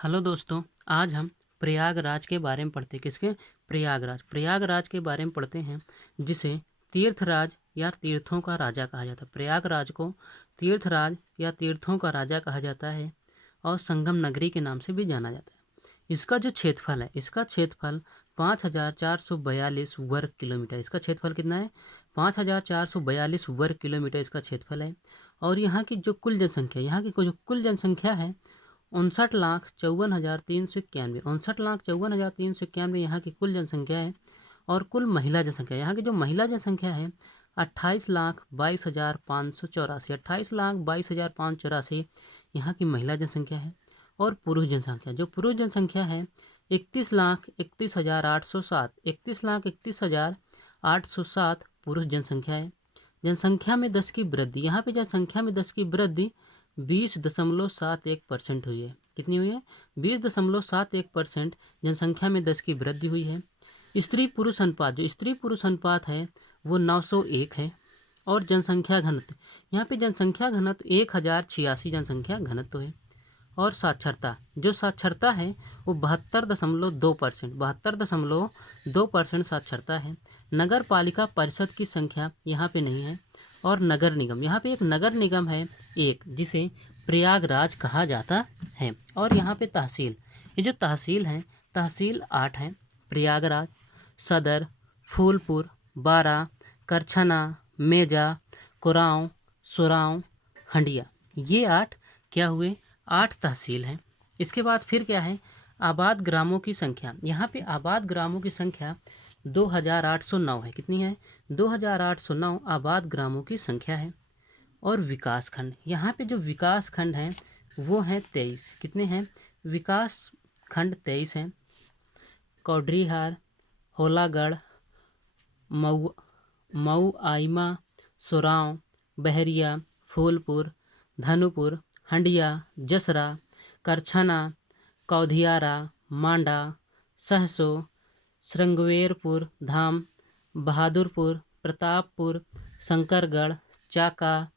Hello दोस्तों, आज हम प्रयागराज के बारे में पढ़ते हैं। किसके? प्रयागराज के बारे में पढ़ते हैं, जिसे तीर्थराज या तीर्थों का राजा कहा जाता है। प्रयागराज को तीर्थराज या तीर्थों का राजा कहा जाता है और संगम नगरी के नाम से भी जाना जाता है। इसका जो क्षेत्रफल है, इसका क्षेत्रफल 5,442 वर्ग किलोमीटर। इसका क्षेत्रफल कितना है? 5,442 वर्ग किलोमीटर इसका क्षेत्रफल है। और यहाँ की जो कुल जनसंख्या, यहाँ की जो कुल जनसंख्या है 59,54,391। 59,54,391 यहाँ की कुल जनसंख्या है। और कुल महिला जनसंख्या, यहाँ की जो महिला जनसंख्या है 28,22,584। 28,22,584 यहाँ की महिला जनसंख्या है। और पुरुष जनसंख्या, जो पुरुष जनसंख्या है 31,31,807। 31,31,807 पुरुष जनसंख्या है। जनसंख्या में 10 की वृद्धि, यहाँ पे जनसंख्या में 10 की वृद्धि 20.71% हुई है। कितनी हुई है? 20.71% जनसंख्या में 10 की वृद्धि हुई है। स्त्री पुरुष अनुपात, जो स्त्री पुरुष अनुपात है वो 901 है। और जनसंख्या घनत्व, यहाँ पे जनसंख्या घनत्व 1086 जनसंख्या घनत्व है। और साक्षरता, जो साक्षरता है वो 72.2%। 72.2% साक्षरता है। नगर पालिका परिषद की संख्या यहाँ पे नहीं है। और नगर निगम, यहाँ पे एक नगर निगम है एक, जिसे प्रयागराज कहा जाता है। और यहाँ पे तहसील, ये जो तहसील है, तहसील 8 है। प्रयागराज, सदर, फूलपुर, बारा, करछना, मेजा, कुराऊं, सुराऊं, हंडिया, ये 8 क्या हुए? 8 तहसील हैं। इसके बाद फिर क्या है? आबाद ग्रामों की संख्या, यहाँ पे आबाद ग्रामों की संख्या 2,809 है। कितनी है? 2,809 आबाद ग्रामों की संख्या है। और विकास खंड, यहाँ पे जो विकास खंड हैं वो हैं 23। कितने हैं? विकास खंड 23 हैं। कौडरीहार, होलागढ़, मऊ मऊ आइमा, सुराव, बहरिया, फूलपुर, धनुपुर, हंडिया, जसरा, करछना, कौधियारा, मांडा, सहसो, श्रृंगवेरपुर धाम, बहादुरपुर, प्रतापपुर, शंकरगढ़, चाका,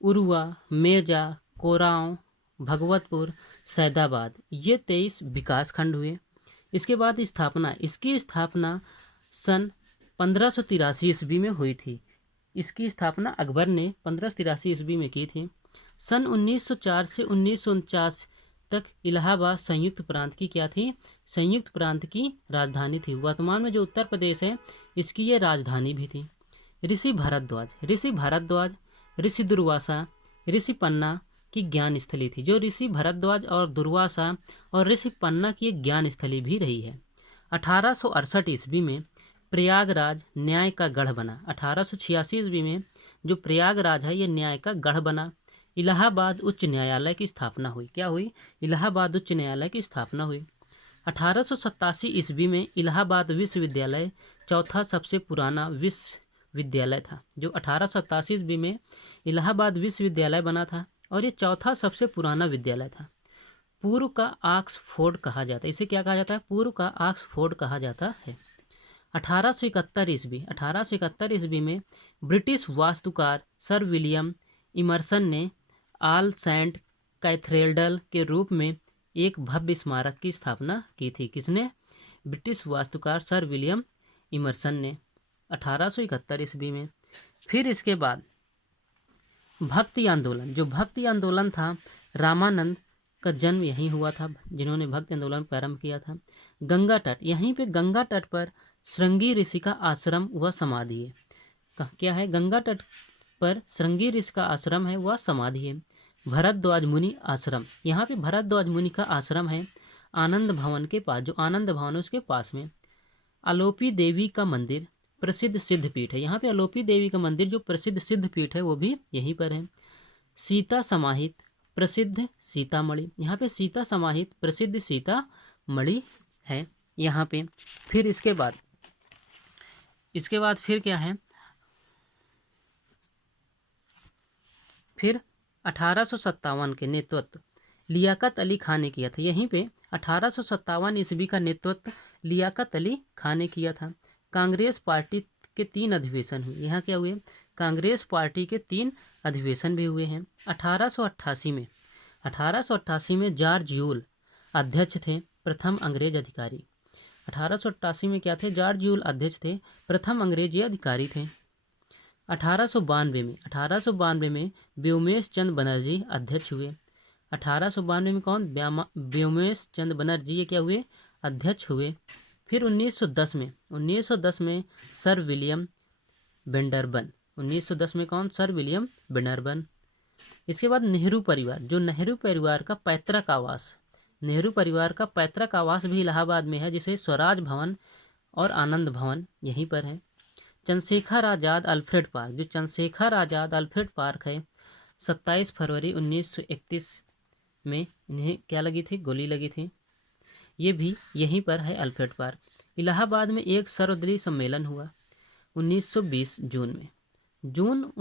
उरुआ, मेजा, कोरांव, भगवतपुर, सैदाबाद, ये 23 विकास खंड हुए। इसके बाद स्थापना, इसकी स्थापना सन 1583 ईस्वी में हुई थी। इसकी स्थापना अकबर ने 1583 ईस्वी में की थी। सन 1904 से 1949 तक इलाहाबाद संयुक्त प्रांत की क्या थी? संयुक्त प्रांत की राजधानी थी। वर्तमान में जो उत्तर प्रदेश है इसकी ये राजधानी भी थी। ऋषि भारद्वाज, ऋषि दुर्वासा, ऋषि पन्ना की ज्ञान स्थली थी। जो ऋषि भारद्वाज और दुर्वासा और ऋषि पन्ना की एक ज्ञान स्थली भी रही है। 1868 ईस्वी में प्रयागराज न्याय का गढ़ बना। 1886 ईस्वी में जो प्रयागराज है ये न्याय का गढ़ बना। इलाहाबाद उच्च न्यायालय की स्थापना हुई। क्या हुई? इलाहाबाद उच्च न्यायालय की स्थापना हुई। 1887 ईस्वी में इलाहाबाद विश्वविद्यालय चौथा सबसे पुराना विश्वविद्यालय था। जो 1887 ईस्वी में इलाहाबाद विश्वविद्यालय बना था और ये चौथा सबसे पुराना विद्यालय था। पूर्व का ऑक्सफोर्ड कहा जाता है। इसे क्या कहा जाता है? पूर्व का ऑक्सफोर्ड कहा जाता है। 1871 ईस्वी में ब्रिटिश वास्तुकार सर विलियम इमर्सन ने ऑल सेंट कैथेड्रल के रूप में एक भव्य स्मारक की स्थापना की थी। किसने? ब्रिटिश वास्तुकार सर विलियम इमर्सन ने 1871 ईस्वी में। फिर इसके बाद भक्ति आंदोलन, जो भक्ति आंदोलन था, रामानंद का जन्म यहीं हुआ था, जिन्होंने भक्ति आंदोलन प्रारंभ किया था। गंगा तट, यहीं पे गंगा तट पर श्रृंगी ऋषि का आश्रम व समाधि है। क्या है? गंगा तट पर श्रृंगी ऋषि का आश्रम है, वह समाधि है। भरद्वाज मुनि आश्रम, यहाँ पे भरद्वाज मुनि का आश्रम है आनंद भवन के पास। जो आनंद भवन है उसके पास में। आलोपी देवी का मंदिर प्रसिद्ध सिद्धपीठ है। यहाँ पे आलोपी देवी का मंदिर जो प्रसिद्ध सिद्धपीठ है वो भी यहीं पर है। सीता समाहित प्रसिद्ध सीतामढ़ी, यहाँ पे सीता समाहित प्रसिद्ध सीतामढ़ी है यहाँ पे। फिर इसके बाद फिर क्या है? फिर 1857 के नेतृत्व लियाकत अली खान ने किया था। यहीं पे 1857 ईस्वी का नेतृत्व लियाकत अली खान ने किया था। कांग्रेस पार्टी के 3 अधिवेशन हुए। यहाँ क्या हुए? कांग्रेस पार्टी के 3 अधिवेशन भी हुए हैं। 1888 में जॉर्ज यूल अध्यक्ष थे, प्रथम अंग्रेज अधिकारी। 1888 में क्या थे? जॉर्ज यूल अध्यक्ष थे, प्रथम अंग्रेजी अधिकारी थे। 1892 में व्योमेश चंद्र बनर्जी अध्यक्ष हुए। 1892 में कौन? व्योमेश चंद्र बनर्जी ये क्या हुए? अध्यक्ष हुए। फिर 1910 में सर विलियम बेंडरबन। 1910 में कौन? Sir William Wedderburn. इसके बाद नेहरू परिवार, जो नेहरू परिवार का पैतृक आवास, नेहरू परिवार का पैतृक आवास भी इलाहाबाद में है, जिसे स्वराज भवन और आनंद भवन यहीं पर है। चंद्रशेखर आज़ाद अल्फ्रेड पार्क, जो चंद्रशेखर आज़ाद अल्फ्रेड पार्क है, 27 फरवरी 1931 में इन्हें क्या लगी थी? गोली लगी थी। ये भी यहीं पर है अल्फ्रेड पार्क। इलाहाबाद में एक सर्वदलीय सम्मेलन हुआ 1920 जून में। जून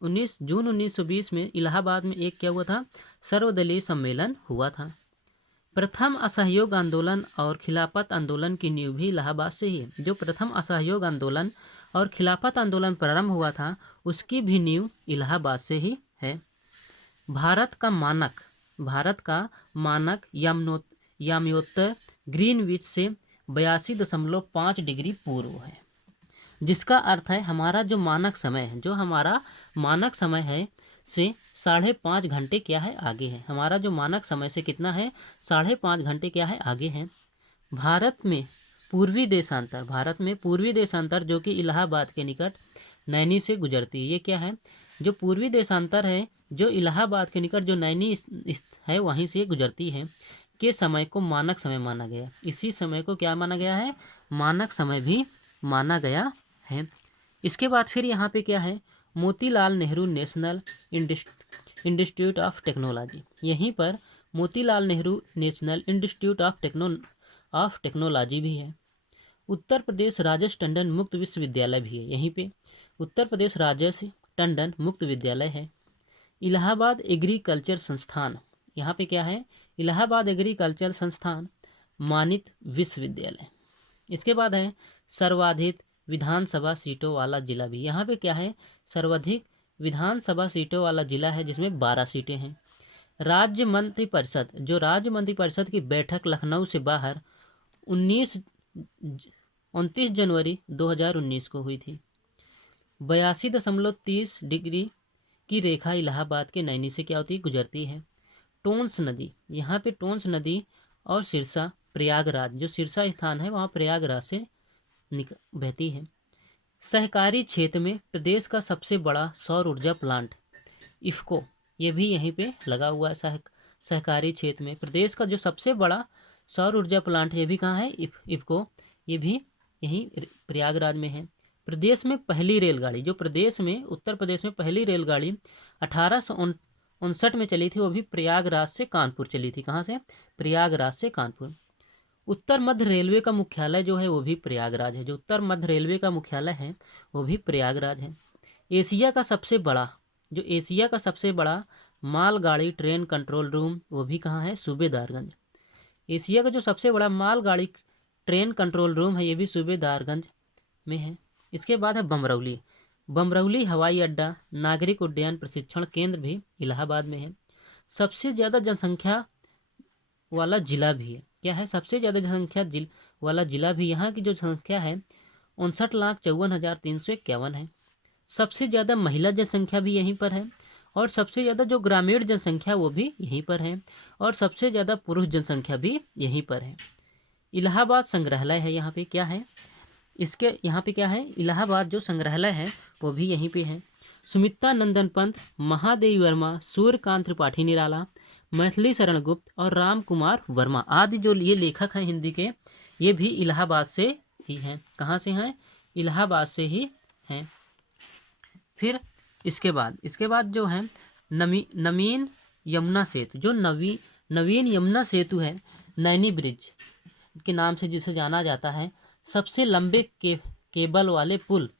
1920 में इलाहाबाद में एक क्या हुआ था? सर्वदलीय सम्मेलन हुआ था। प्रथम असहयोग आंदोलन और खिलाफत आंदोलन की नींव भी इलाहाबाद से ही है। जो प्रथम असहयोग आंदोलन और खिलाफत आंदोलन प्रारंभ हुआ था, उसकी भी नींव इलाहाबाद से ही है। भारत का मानक याम्योत्तर ग्रीनविच से 82.5 डिग्री पूर्व है, जिसका अर्थ है हमारा जो मानक समय है से 5.5 घंटे क्या है? आगे है। हमारा जो मानक समय से कितना है? 5.5 घंटे क्या है? आगे है। भारत में पूर्वी देशांतर जो कि इलाहाबाद के निकट नैनी से गुजरती है। ये क्या है? जो पूर्वी देशांतर है, जो इलाहाबाद के निकट जो नैनी है वहीं से गुजरती है, के समय को मानक समय माना गया। इसी समय को क्या माना गया है? मानक समय भी माना गया है। इसके बाद फिर यहाँ पे क्या है? Motilal Nehru national institute of technology. यहीं पर Motilal Nehru national institute of technology भी है। उत्तर प्रदेश राजेश टंडन मुक्त विश्वविद्यालय भी है। यहीं पे उत्तर प्रदेश राजेश टंडन मुक्त विद्यालय है। इलाहाबाद एग्रीकल्चर संस्थान, यहाँ पे क्या है? इलाहाबाद एग्रीकल्चर संस्थान मानित विश्वविद्यालय। इसके बाद है सर्वाधिक विधानसभा सीटों वाला जिला भी। यहाँ पे क्या है? सर्वाधिक विधानसभा सीटों वाला जिला है, जिसमें 12 सीटें हैं। राज्य मंत्रिपरिषद की बैठक लखनऊ से बाहर 29 जनवरी 2019 को हुई थी। 82.30 डिग्री की रेखा इलाहाबाद के नैनी से क्या होती है? गुजरती है। टोंस नदी, यहाँ पे टोंस नदी और सिरसा प्रयागराज, जो सिरसा स्थान है वहाँ प्रयागराज से बहती है। सहकारी क्षेत्र में प्रदेश का सबसे बड़ा सौर ऊर्जा प्लांट इफ्को, ये भी यहीं पे लगा हुआ है। सहकारी क्षेत्र में प्रदेश का जो सबसे बड़ा सौर ऊर्जा प्लांट है, ये भी कहाँ है? इफ्को, ये भी यहीं प्रयागराज में है। प्रदेश में पहली रेलगाड़ी, जो उत्तर प्रदेश में पहली रेलगाड़ी 1859 में चली थी, वो भी प्रयागराज से कानपुर चली थी। कहाँ से? प्रयागराज से कानपुर। उत्तर मध्य रेलवे का मुख्यालय जो है वो भी प्रयागराज है। जो उत्तर मध्य रेलवे का मुख्यालय है वो भी प्रयागराज है। एशिया का सबसे बड़ा मालगाड़ी ट्रेन कंट्रोल रूम वो भी कहाँ है? सूबेदारगंज। एशिया का जो सबसे बड़ा मालगाड़ी ट्रेन कंट्रोल रूम है, ये भी सूबेदारगंज में है। इसके बाद है बमरौली हवाई अड्डा नागरिक उड्डयन प्रशिक्षण केंद्र भी इलाहाबाद में है। सबसे ज़्यादा जनसंख्या वाला जिला भी है। क्या है? सबसे ज़्यादा जनसंख्या वाला जिला भी। यहाँ की जो संख्या है 59,54,351 है। सबसे ज़्यादा महिला जनसंख्या भी यहीं पर है, और सबसे ज़्यादा जो ग्रामीण जनसंख्या वो भी यहीं पर है, और सबसे ज़्यादा पुरुष जनसंख्या भी यहीं पर है। इलाहाबाद संग्रहालय है। यहाँ पे क्या है? यहाँ पे क्या है? इलाहाबाद जो संग्रहालय है वो भी यहीं पे है। सुमित्रा नंदन पंत, महादेवी वर्मा, सूर्यकांत त्रिपाठी निराला, मैथिली शरण गुप्त और राम कुमार वर्मा आदि जो ये लेखक हैं हिंदी के, ये भी इलाहाबाद से ही हैं। कहाँ से हैं? इलाहाबाद से ही हैं। फिर इसके बाद जो है नवीन यमुना सेतु, जो नवीन यमुना सेतु है, नैनी ब्रिज के नाम से जिसे जाना जाता है, सबसे लंबे केबल वाले पुल,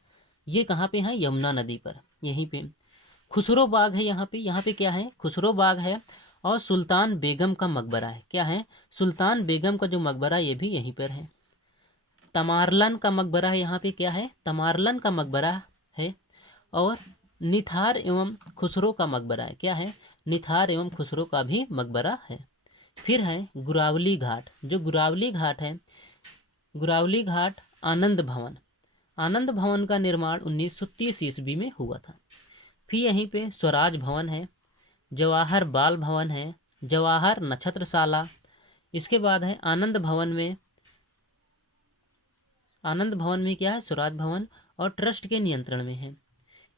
ये कहाँ पे हैं? यमुना नदी पर। यहीं पे खुसरो बाग है। यहाँ पे क्या है? खुसरो बाग है, और सुल्तान बेगम का मकबरा है। क्या है? सुल्तान बेगम का जो मकबरा, ये भी यहीं पर है। तमारलन का मकबरा है। यहाँ पे क्या है? तमारलन का मकबरा है। और निथार एवं खुसरो का मकबरा है। क्या है? निथार एवं खुसरो का भी मकबरा है। फिर है गुरावली घाट। जो गुरावली घाट है, गुरावली घाट आनंद भवन, आनंद भवन का निर्माण 1930 ईस्वी में हुआ था। फिर यहीं पे स्वराज भवन है, जवाहर बाल भवन है, जवाहर नक्षत्रशाला। इसके बाद है आनंद भवन में, आनंद भवन में क्या है, स्वराज भवन और ट्रस्ट के नियंत्रण में है।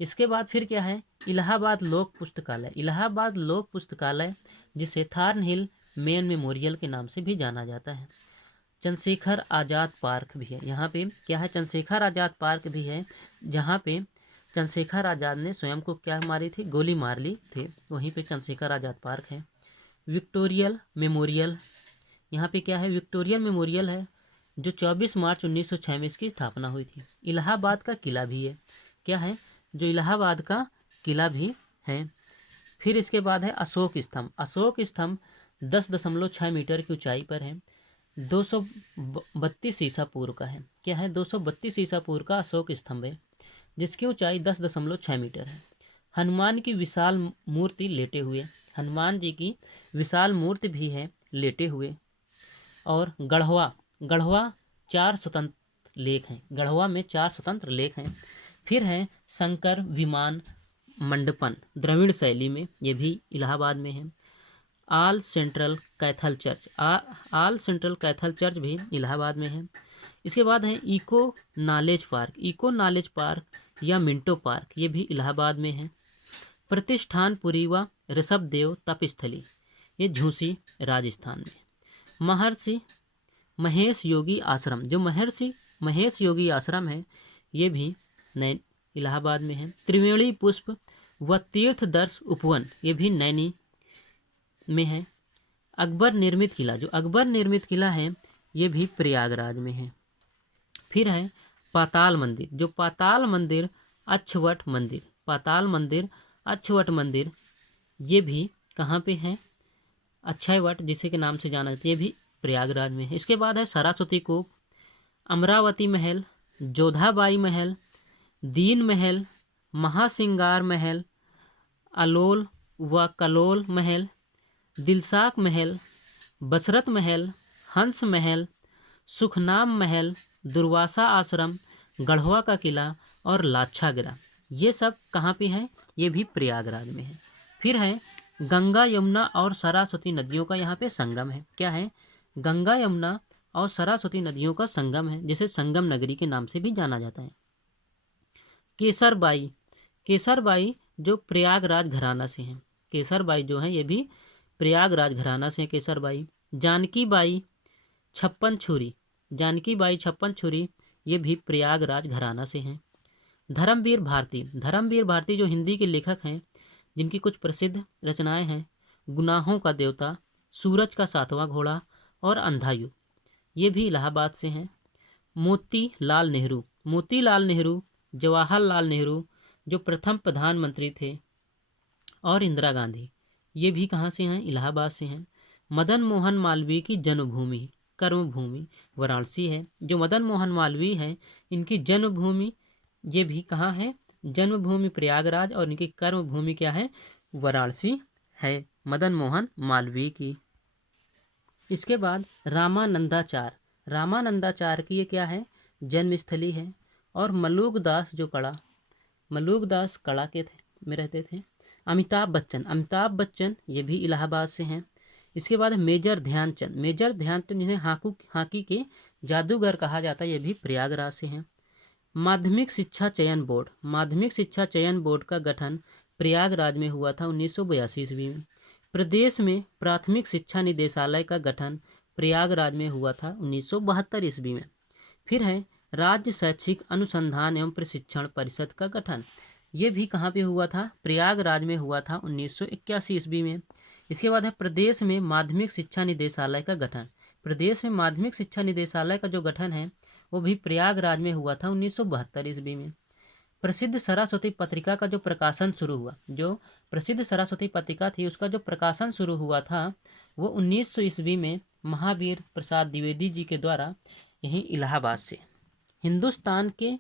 इसके बाद फिर क्या है, इलाहाबाद लोक पुस्तकालय। इलाहाबाद लोक पुस्तकालय जिसे थार्न हिल मेन मेमोरियल के नाम से भी जाना जाता है। चंद्रशेखर आज़ाद पार्क भी है, यहाँ पे क्या है, चंद्रशेखर आज़ाद पार्क भी है, जहाँ पे चंद्रशेखर आज़ाद ने स्वयं को क्या मारी थी, गोली मार ली थी, वहीं पे चंद्रशेखर आज़ाद पार्क है। विक्टोरियल मेमोरियल, यहाँ पे क्या है, विक्टोरियल मेमोरियल है, जो 24 मार्च 1906 में इसकी स्थापना हुई थी। इलाहाबाद का किला भी है, क्या है, जो इलाहाबाद का किला भी है। फिर इसके बाद है अशोक स्तंभ। अशोक स्तंभ 10.6 मीटर की ऊंचाई पर है, 232 ईसा पूर्व का है, क्या है, 232 ईसा पूर्व का अशोक स्तंभ है, जिसकी ऊंचाई 10.6 मीटर है। हनुमान की विशाल मूर्ति लेटे हुए, हनुमान जी की विशाल मूर्ति भी है लेटे हुए। और गढ़वा, गढ़वा 4 स्वतंत्र लेख हैं, गढ़वा में 4 स्वतंत्र लेख हैं। फिर है शंकर विमान मंडपन द्रविड़ शैली में, ये भी इलाहाबाद में है। All central cathedral church, all central cathedral church भी इलाहाबाद में है। इसके बाद है eco knowledge park, eco knowledge park या मिंटो पार्क, ये भी इलाहाबाद में है। प्रतिष्ठानपुरी व ऋषभदेव तपस्थली, ये झूसी राजस्थान में। महर्षि महेश योगी आश्रम, जो महर्षि महेश योगी आश्रम है, ये भी नए इलाहाबाद में है। त्रिवेणी पुष्प व तीर्थदर्श उपवन, ये भी नैनी में है। अकबर निर्मित किला, जो अकबर निर्मित किला है, ये भी प्रयागराज में है। फिर है पाताल मंदिर, जो पाताल मंदिर अक्षवट मंदिर, पाताल मंदिर अक्षवट मंदिर, ये भी कहाँ पे है, अक्षयवट जिसे के नाम से जाना जाता है, ये भी प्रयागराज में है। इसके बाद है सरस्वती कूप, अमरावती महल, जोधाबाई महल, दीन महल, महासिंगार महल, अलोल व कलोल महल, दिलशाक महल, बसरत महल, हंस महल, सुखनाम महल, दुर्वासा आश्रम, गढ़वा का किला और लाछागृह, ये सब कहाँ पे है, ये भी प्रयागराज में है। फिर है गंगा यमुना और सरस्वती नदियों का यहाँ पे संगम है, क्या है, गंगा यमुना और सरस्वती नदियों का संगम है, जिसे संगम नगरी के नाम से भी जाना जाता है। केसरबाई, केसरबाई जो प्रयागराज घराना से हैं, केसरबाई जो हैं ये भी प्रयागराज घराना से हैं केसरबाई। जानकी बाई छप्पन छुरी, जानकी बाई छप्पन छुरी, ये भी प्रयागराज घराना से हैं। धर्मवीर भारती, धर्मवीर भारती जो हिंदी के लेखक हैं, जिनकी कुछ प्रसिद्ध रचनाएं हैं, गुनाहों का देवता, सूरज का सातवां घोड़ा और अंधा युग, ये भी इलाहाबाद से हैं। मोतीलाल नेहरू, मोतीलाल नेहरू, जवाहरलाल नेहरू जो प्रथम प्रधानमंत्री थे, और इंदिरा गांधी, ये भी कहाँ से हैं, इलाहाबाद से हैं। मदन मोहन मालवीय की जन्मभूमि कर्मभूमि वाराणसी है, जो मदन मोहन मालवीय है, इनकी जन्मभूमि ये भी कहाँ है, जन्मभूमि प्रयागराज, और इनकी कर्मभूमि क्या है, वाराणसी है, मदन मोहन मालवीय की। इसके बाद रामानंदाचार्य, रामानंदाचार्य की ये क्या है, जन्मस्थली है। और मलुकदास जो कड़ा, मलुकदास कड़ा के थे में रहते थे। अमिताभ बच्चन, अमिताभ बच्चन ये भी इलाहाबाद से हैं। इसके बाद मेजर ध्यानचंद, मेजर ध्यानचंद जिन्हें हॉकी के जादूगर कहा जाता है, ये भी प्रयागराज से हैं। माध्यमिक शिक्षा चयन बोर्ड, माध्यमिक शिक्षा चयन बोर्ड का गठन प्रयागराज में हुआ था 1982 ईस्वी में। प्रदेश में प्राथमिक शिक्षा निदेशालय का गठन प्रयागराज में हुआ था 1972 ईस्वी में। फिर है राज्य शैक्षिक अनुसंधान एवं प्रशिक्षण परिषद का गठन, ये भी कहाँ पे हुआ था, प्रयागराज में हुआ था 1981 ईस्वी में। इसके बाद है प्रदेश में माध्यमिक शिक्षा निदेशालय का गठन, प्रदेश में माध्यमिक शिक्षा निदेशालय का जो गठन है वो भी प्रयागराज में हुआ था 1972 ईस्वी में। प्रसिद्ध सरस्वती पत्रिका का जो प्रकाशन शुरू हुआ, जो प्रसिद्ध सरस्वती पत्रिका थी उसका जो प्रकाशन शुरू हुआ था वो 1900 ईस्वी में महावीर प्रसाद द्विवेदी जी के द्वारा यहीं इलाहाबाद से। हिंदुस्तान के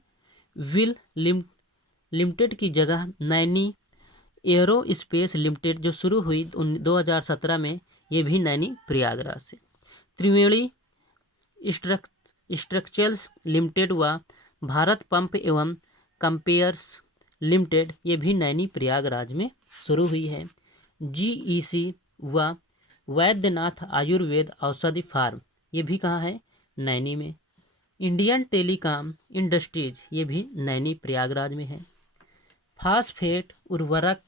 विल लिमिटेड की जगह नैनी एयरो स्पेस लिमिटेड जो शुरू हुई 2017 में, ये भी नैनी प्रयागराज से। त्रिवेणी स्ट्रक्चर्स लिमिटेड व भारत पंप एवं कंपेयर्स लिमिटेड, ये भी नैनी प्रयागराज में शुरू हुई है। GEC व वैद्यनाथ आयुर्वेद औषधि फार्म, ये भी कहाँ है? नैनी में। इंडियन टेलीकॉम इंडस्ट्रीज, ये भी नैनी प्रयागराज में है। फास्फेट उर्वरक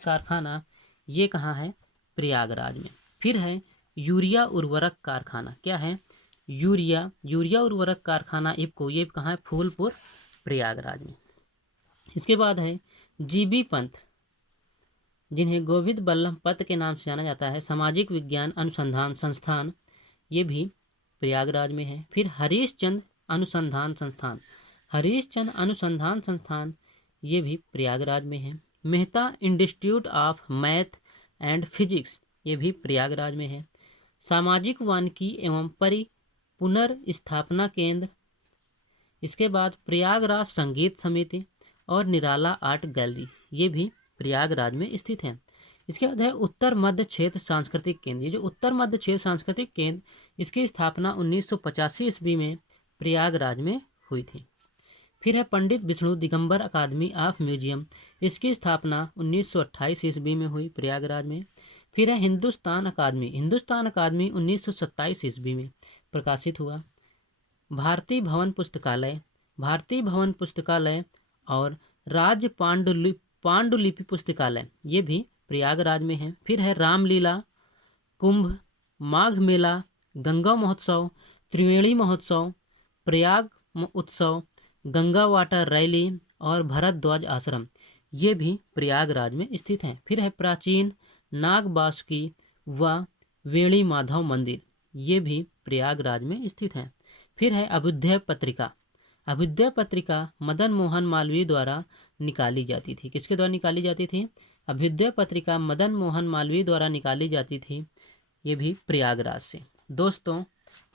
कारखाना, ये कहाँ है? प्रयागराज में। फिर है यूरिया उर्वरक कारखाना, क्या है? यूरिया उर्वरक कारखाना इफको, ये कहाँ है? फूलपुर प्रयागराज में। इसके बाद है GB पंत, जिन्हें गोविंद बल्लभ पंत के नाम से जाना जाता है, सामाजिक विज्ञान अनुसंधान संस्थान, ये भी प्रयागराज में है। फिर हरीशचंद्र अनुसंधान संस्थान, ये भी प्रयागराज में है। Mehta institute of math and physics, ये भी प्रयागराज में है। सामाजिक वानिकी एवं पुनर्स्थापना केंद्र, इसके बाद प्रयागराज संगीत समिति और निराला आर्ट गैलरी, ये भी प्रयागराज में स्थित है। इसके बाद है उत्तर मध्य क्षेत्र सांस्कृतिक केंद्र। ये जो उत्तर मध्य क्षेत्र सांस्कृतिक केंद्र, इसकी स्थापना 1985 ईस्वी में प्रयागराज में हुई थी। फिर है पंडित विष्णु दिगंबर अकादमी ऑफ म्यूजियम, इसकी स्थापना 1928 ईस्वी में हुई प्रयागराज में। फिर है हिंदुस्तान अकादमी 1927 ईस्वी में प्रकाशित हुआ। भारतीय भवन पुस्तकालय और राज्य पांडुलिपि पुस्तकालय, ये भी प्रयागराज में है। फिर है रामलीला, कुंभ, माघ मेला, गंगा महोत्सव, त्रिवेणी महोत्सव, प्रयाग उत्सव, गंगा वाटर रैली और भरद्वाज आश्रम, ये भी प्रयागराज में स्थित हैं। फिर है प्राचीन नाग बासुकी व वेणी माधव मंदिर, ये भी प्रयागराज में स्थित हैं। फिर है अभ्युदय पत्रिका मदन मोहन मालवीय द्वारा निकाली जाती थी। किसके द्वारा निकाली जाती थी? अभ्युदय पत्रिका मदन मोहन मालवीय द्वारा निकाली जाती थी, ये भी प्रयागराज से। दोस्तों,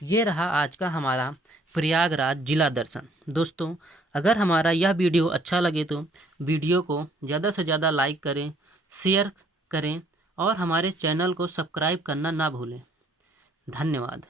ये रहा आज का हमारा प्रयागराज जिला दर्शन। दोस्तों, अगर हमारा यह वीडियो अच्छा लगे तो वीडियो को ज़्यादा से ज़्यादा लाइक करें, शेयर करें और हमारे चैनल को सब्सक्राइब करना ना भूलें। धन्यवाद।